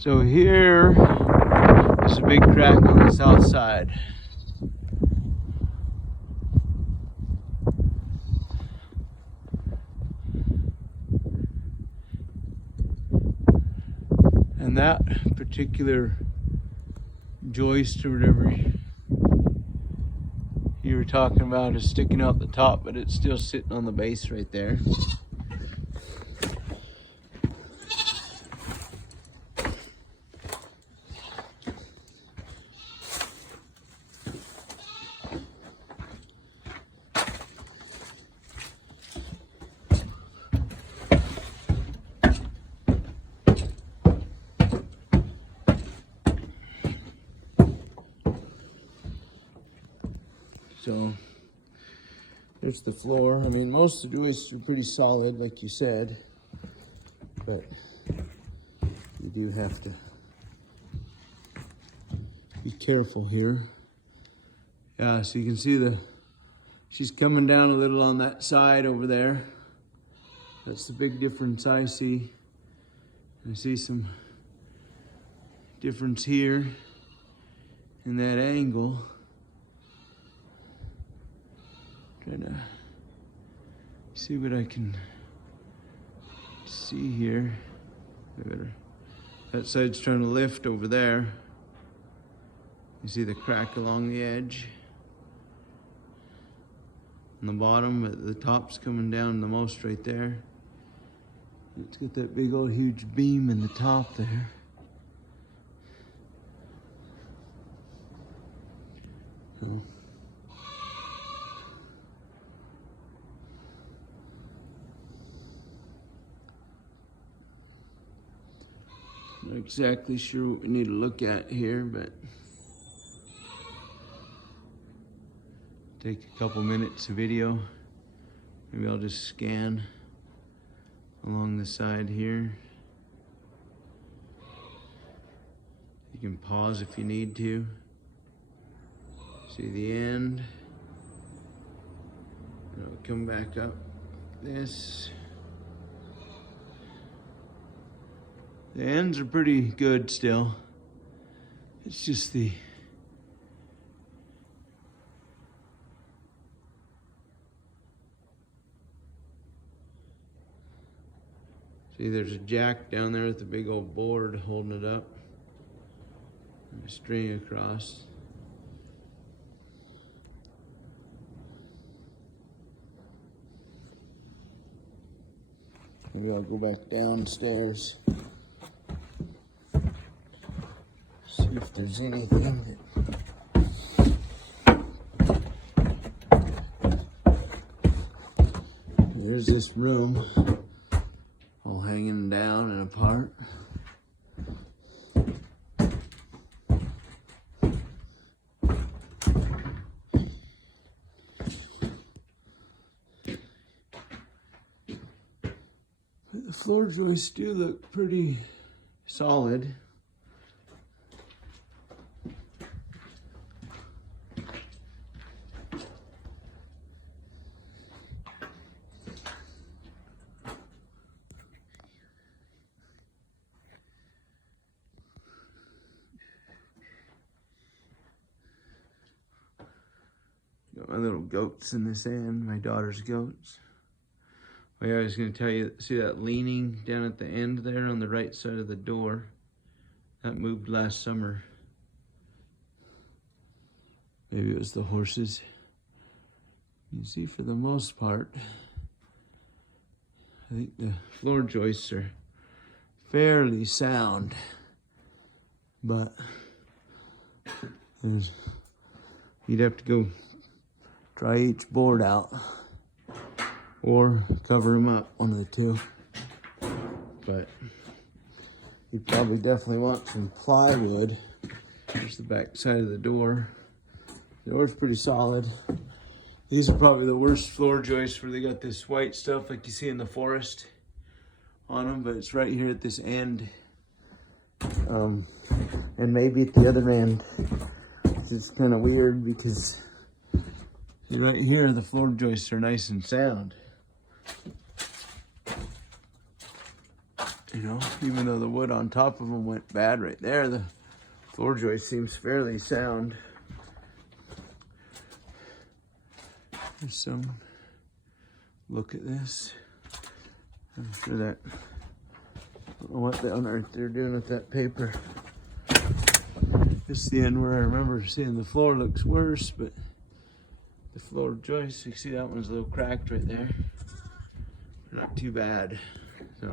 So here is a big crack on the south side. And that particular joist or whatever you were talking about is sticking out the top, but it's still sitting on the base right there. So there's the floor. I mean, most of the joists are pretty solid, like you said, but you do have to be careful here. Yeah, so you can see she's coming down a little on that side over there. That's the big difference I see. I see some difference here in that angle. Trying to see what I can see here. That side's trying to lift over there. You see the crack along the edge. On the bottom, but the top's coming down the most right there. It's got that big old huge beam in the top there. So. Not exactly sure what we need to look at here, but take a couple minutes of video. Maybe I'll just scan along the side here. You can pause if you need to. See the end. And it'll come back up this. The ends are pretty good still. It's just the see, there's a jack down there with a big old board holding it up. And a string across. Maybe I'll go back downstairs. See if there's anything there's this room all hanging down and apart. But the floor joists do look pretty solid. Got my little goats in this end, my daughter's goats. Oh yeah, I was gonna tell you, see that leaning down at the end there on the right side of the door? That moved last summer. Maybe it was the horses. You see, for the most part, I think the floor joists are fairly sound, but you'd have to go try each board out or cover them up, one of the two. But you probably definitely want some plywood. There's the back side of the door. The door's pretty solid. These are probably the worst floor joists where they got this white stuff like you see in the forest on them, but it's right here at this end. And maybe at the other end. It's kind of weird because right here the floor joists are nice and sound. You know, even though the wood on top of them went bad right there, the floor joist seems fairly sound. There's some look at this. I'm sure that, I don't know what on earth they're doing with that paper. This is the end where I remember seeing the floor looks worse, but the floor joist, you see that one's a little cracked right there. Not too bad. So